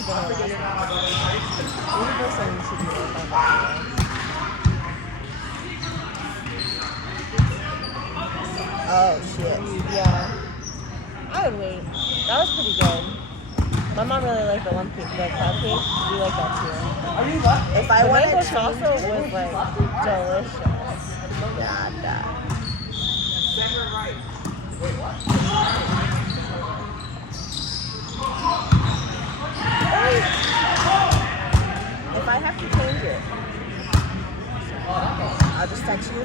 times than the last time. Universal should be like that. Oh shit. Yeah. I would wait. That was pretty good. My mom really liked the crab cake. We like that too. If I The wanted mango to salsa was like delicious. God. If I have to change it, I'll just text you.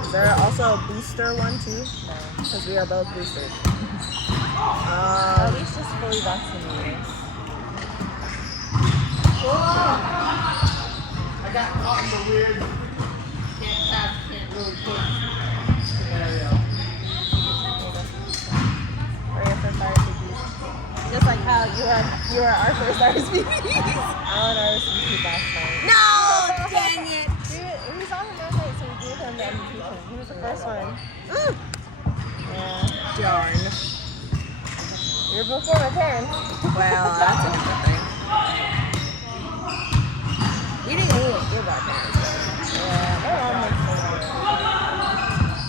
Is there also a booster one too? No. Because we are both boosted. At least just fully vaccinated. I got caught in the weird can't really cook scenario. Or for RSVPs. Just like how you were our first RSVPs. Alan RSVP'd last night. No! Dang it! We saw him last night, so we gave him the invitation. He was the first one. Yeah. Darn. You're before my parents. Well, that's a different thing. We didn't even give our parents. Yeah, my mom makes me do it.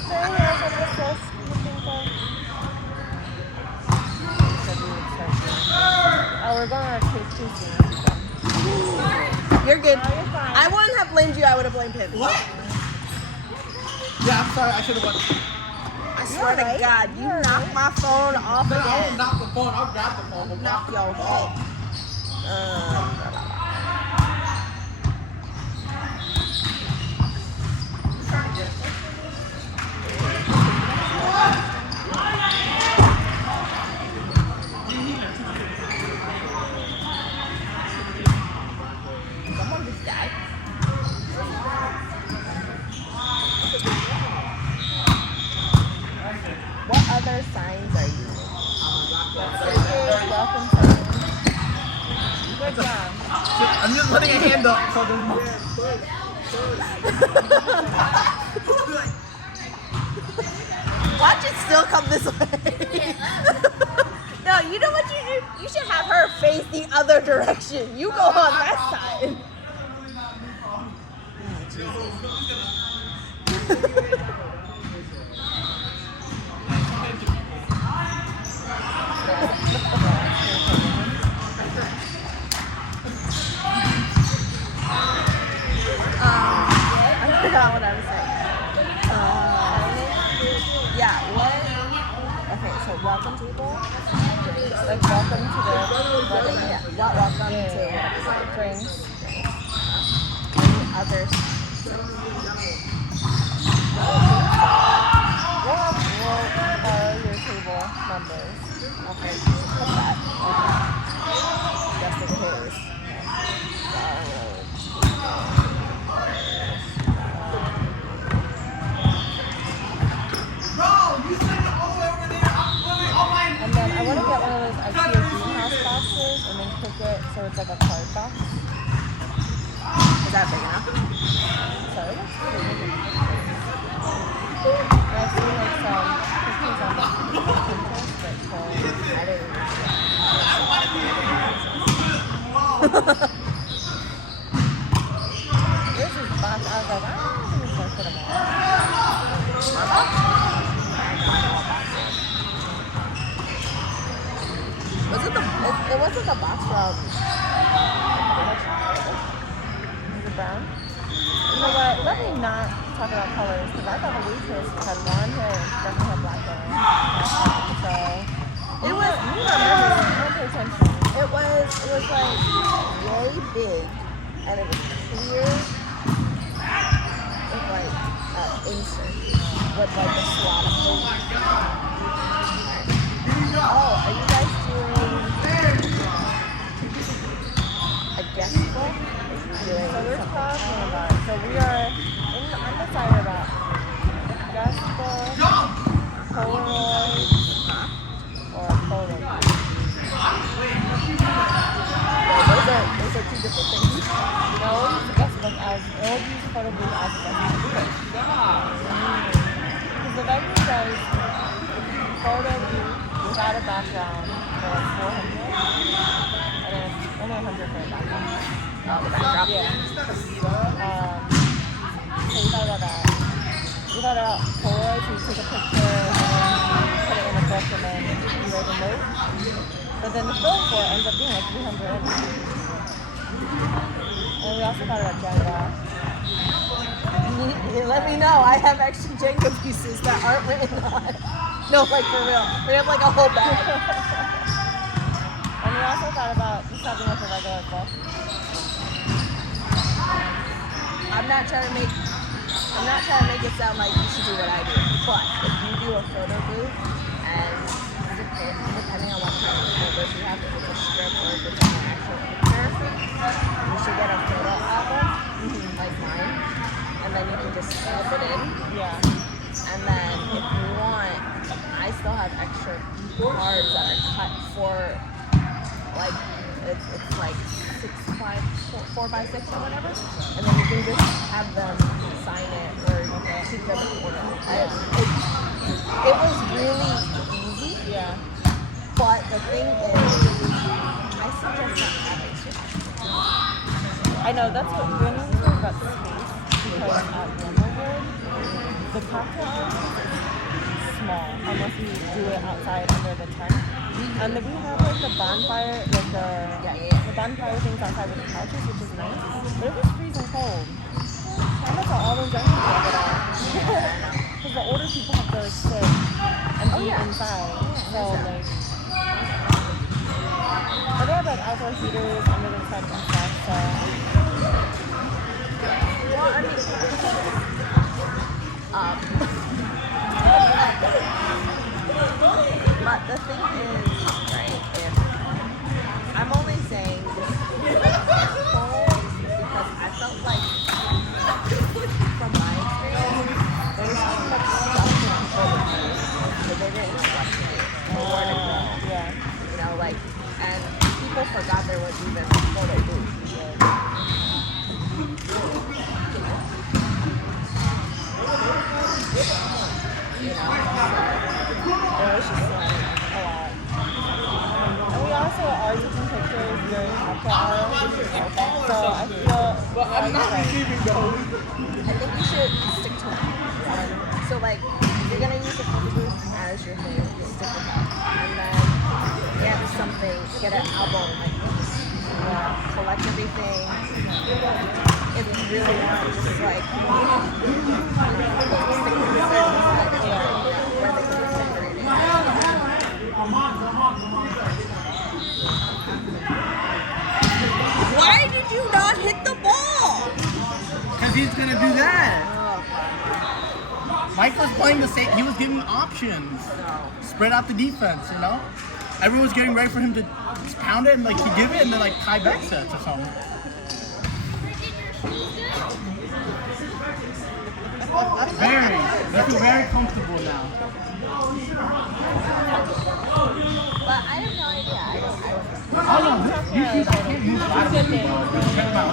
So anything else on this list you think of? Said we would start doing. Oh, we're going on a case too soon. You're good. No, you're fine. I wouldn't have blamed you, I would have blamed him. What? Yeah, I'm sorry. I should have went. I swear to God, you knocked my phone off No, I again. won't knock the phone. I'll grab the phone. But Knock your head. Someone just died. What other signs are you? Birthdays, welcome signs. Good job. I'm just letting a hand up so there's no. Watch it still come this way. No, you know what you do? You should have her face the other direction. You go on that side. I forgot what I was saying. Yeah, what? Okay, so welcome table. Like welcome to the wedding. Yeah, welcome to Drinks. any others. We'll borrow your table numbers. Okay, put that. Just in case. Bro, you sent it all the way over there. I'm literally on my. And then I want to get one of those IKEA greenhouse boxes and then cook it so it's like a card box. Is that big enough? So it looks pretty big. And I've seen like some cookies on Pinterest, but so I didn't even This is box. I was like, I don't think it's gonna fit them all. Was it the? It wasn't the box from. Is it brown? You know what? Let me not talk about colors because I thought the waitress had blonde hair and she doesn't have black hair. So It was. you remember? Don't pay attention. It was like really big, and it was clear. With like insert with like the swap. Oh, are you guys doing a guest book? So we're talking about. So we are undecided about guest book, Polaroid, or photo. Those are two different things. No, we'll use the guest book as we'll use photo booth as a guest book. Because the venue does photo booth without a background for like 400, and then only 100 for a background. Yeah. So we thought about that. We thought about Polaroid to take a picture and then put it in a book and then you write a note. But then the film for it ends up being like 300. And we also thought about Jenga. Let me know. I have extra Jenga pieces that aren't written on. No, like for real. We have like a whole bag. And we also thought about just having like a regular book. I'm not trying to make it sound like you should do what I do. But if you do a photo booth and depending on what kind of photos you have, if it's a strip or if it's an actual picture, you should get a photo album like mine. And then you can just slip it in. Yeah. And then if you want, I still have extra cards that are cut for like it's like 4x6 or whatever. And then you can just have them sign it or you can keep them in order. It was really easy. Yeah. But the thing is, I suggest not having shit. I know, that's what the only reason about space, because at Wonderwood, the cocktail hour is small, unless you do it outside under the tent. And then we have like the bonfire, like the bonfire things outside with the couches, which is nice. But it was freezing cold. So I'm not sure all those young people over there. Because the older people have to sit and be inside. So like, but they have like outdoor heaters under the tent and stuff, so. Well, I mean, but the thing is, right, if I'm only saying this because I felt like, from my experience, there was too much stuff for people to do, so they didn't know what to do, or where to go, Yeah. you know, like, and people forgot there was even a photo booth. You know, It was just like a lot. And we also are taking pictures during cocktail hour, which is open. So I feel But I'm not receiving those. I think you should stick to one. So like, if you're gonna use the photo booth as your thing, stick with that. And then get something, get an album like this. Collect everything. If you really want, just like, stick with the certain where they can be separated. Why did you not hit the ball? Because he's going to do that. Mike was playing the same. He was giving options. Spread out the defense, you know? Everyone was getting ready for him to just pound it and like he'd give it and then like tie back sets or something. Very. You feel very comfortable now. But I have no idea. I don't know. You can't use Good thing. Check them out.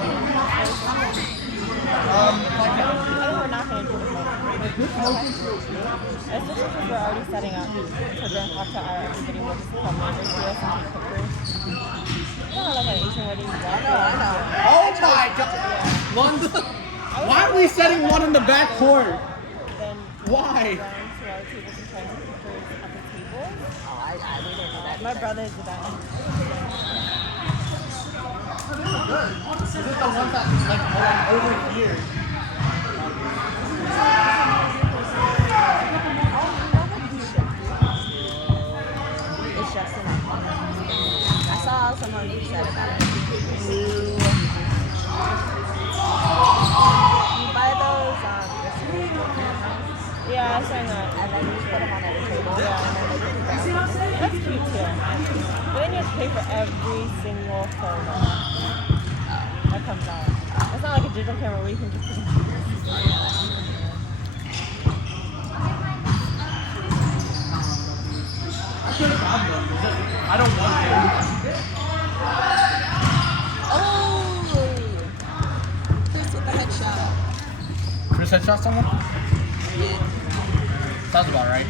I think we're not going to do this later. Especially because we're already setting up to during cocktail hour, everybody will just come over to us and take pictures. You know, like an Asian wedding, you walk I know. Oh my god! London! Why are we setting one in the back court? Then Why? going to our tables and trying to take pictures at the table. Oh, we didn't know that. My brother did that. Is it the one that is like over here? It's just an I saw someone who said about it. You buy those disposable cameras Yeah, I sang that. and then you just put them on every table. Yeah. And then they can bounce. That's cute too. But then you have to pay for every single photo that comes out. It's not like a digital camera where you can just I could have had them. I don't want them. Oh! Who's with the headshot? Chris headshot someone? Sounds about right.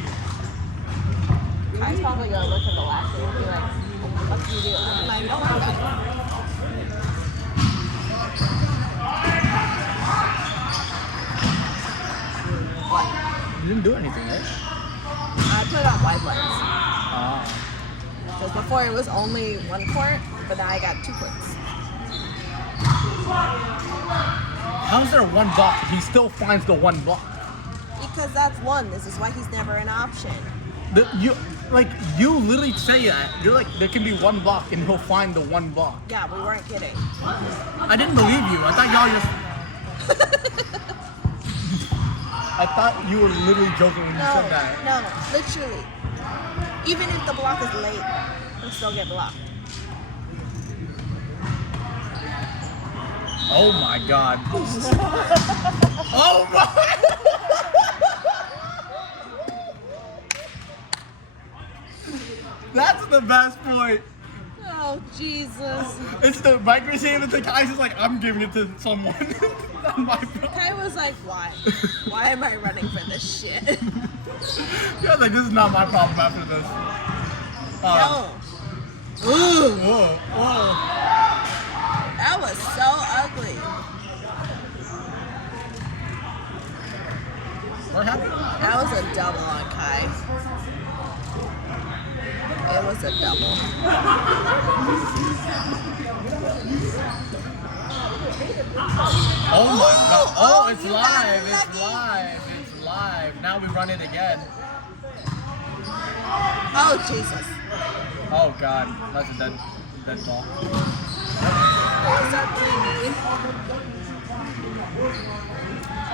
Kai's probably gonna look at the last game and be like, what the fuck do you do? I'm like, don't worry about it. What? You didn't do anything, right? I put on wide lens. Ah. Because before it was only 1 quart, but now I got 2 quarts. How's there 1 block if he still finds the 1 block? Because that's 1. This is why he's never an option. You literally say that. You're like, there can be 1 block and he'll find the 1 block. Yeah, we weren't kidding. I didn't believe you. I thought y'all just. I thought you were literally joking when you said that. No, literally. Even if the block is late, he'll still get blocked. Oh my god. Oh my. That's the best point. Oh, Jesus. It's the Mike receiver. The guy's just like, I'm giving it to someone. Not my problem. I was like, why? Why am I running for this shit? Yeah, like this is not my problem after this. No. Ooh. Whoa. Whoa. That was so ugly. What happened? That was a double on Kai. It was a double. Oh my god. Oh, it's you got live. It's lucky. live. It's live. Now we run it again. Oh, Jesus. Oh god. That's a dead ball. That's so tiny.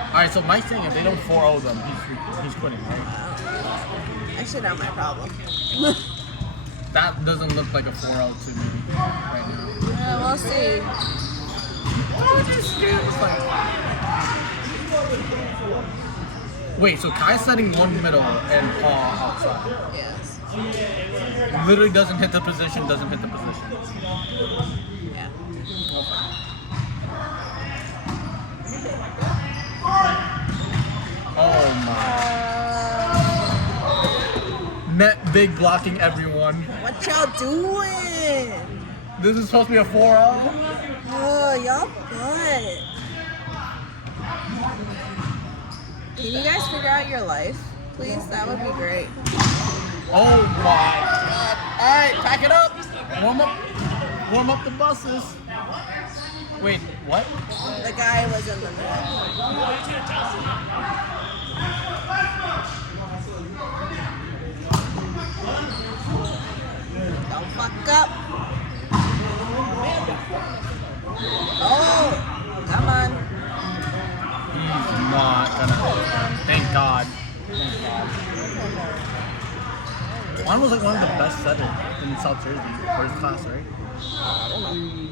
Alright, so Mike's saying if they don't 4-0 them, he's quitting, right? Actually, not my problem. That doesn't look like a 4-0 to me right now. We'll see. Wait, so Kai's setting 1 middle and Paul outside. Yes. Literally doesn't hit the position, doesn't hit the position. Yeah. Oh my. Net big blocking everyone. What y'all doing? This is supposed to be a 4-0? Oh, y'all good. Can you guys figure out your life, please? That would be great. Oh my god. Alright, pack it up. Warm up the buses. Wait, what? The guy was in the middle. Don't fuck up. Oh, come on. He's not gonna. Thank God. Thank God. Juan was like one of the best setters in South Jersey for his class, right? I don't know.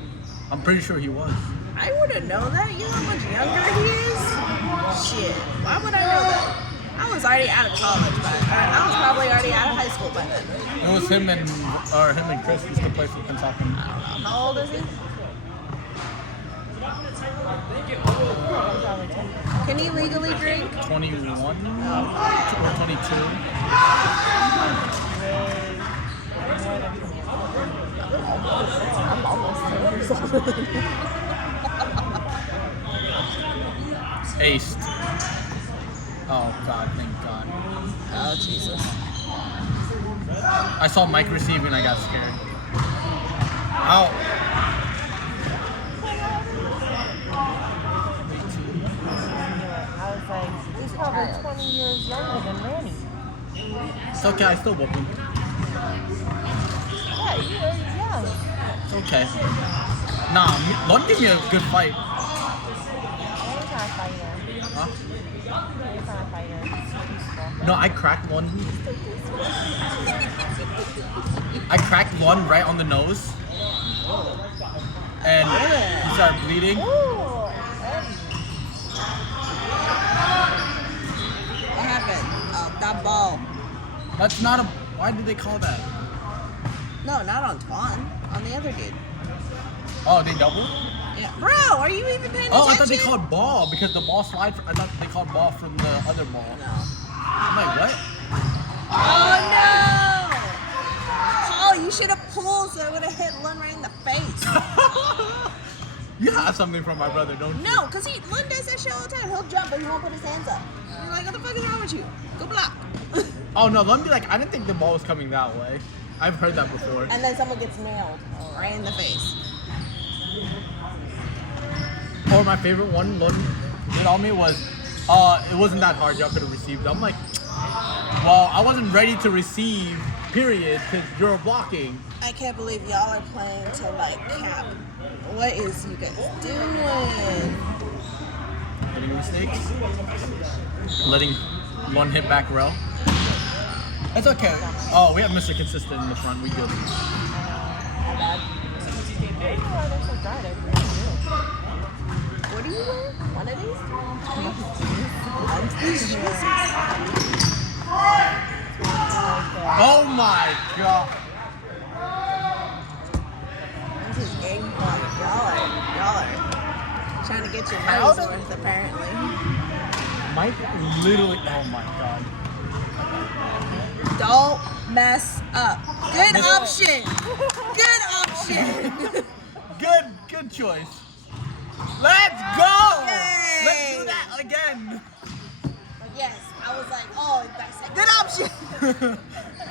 I'm pretty sure he was. I wouldn't know that. You know how much younger he is? Shit. Why would I know that? I was already out of college by then. I was probably already out of high school by then. It was him and Chris used to play for Kentucky. I don't know. How old is he? Can he legally drink? 21 or 22. I'm almost 10 years old. Aced. Oh God, thank God. Oh, Jesus. I saw Mike receive and I got scared. Ow. I was like, he's probably 20 years younger than Randy. It's okay, I still whoop him. Yeah, you were young. It's okay. Nah, Lon gave me a good fight. Randy's not a fighter. Huh? Randy's not a fighter. He's peaceful. No, I cracked one. I cracked one right on the nose. And he started bleeding. Ooh, What happened? Oh, that ball. That's not a. Why did they call that? No, not on Twan. On the other dude. Oh, they double? Yeah. Bro, are you even paying attention? Oh, I thought they called ball because the ball slide. I thought they called ball from the other ball. No. I'm like, what? Oh, no! You should have pulled so it would have hit Lund right in the face. You have something from my brother, don't you? No, because Lund does that shit all the time. He'll jump, but he won't put his hands up. You're like, what the fuck is wrong with you? Go block. Oh no, let me be like, I didn't think the ball was coming that way. I've heard that before. And then someone gets nailed right in the face. Or my favorite one, Lund did on me was, it wasn't that hard, y'all could have received. I'm like, well, I wasn't ready to receive, period, because you're blocking. I can't believe y'all are playing to like cap. What is you guys doing? Letting mistakes. Letting one hit back row. That's okay. Oh, we have Mr. Consistent in the front. We good. I don't know why they're so bright. I really do. What do you wear? One of these? Oh my god. This is game plan. Y'all are trying to get your How money's did- worth apparently. Mike literally, oh my god. Don't mess up. Good Miss- option. Good option. Good choice. Let's go! Yay! Let's do that again. Yes, I was like, oh, that's a good option.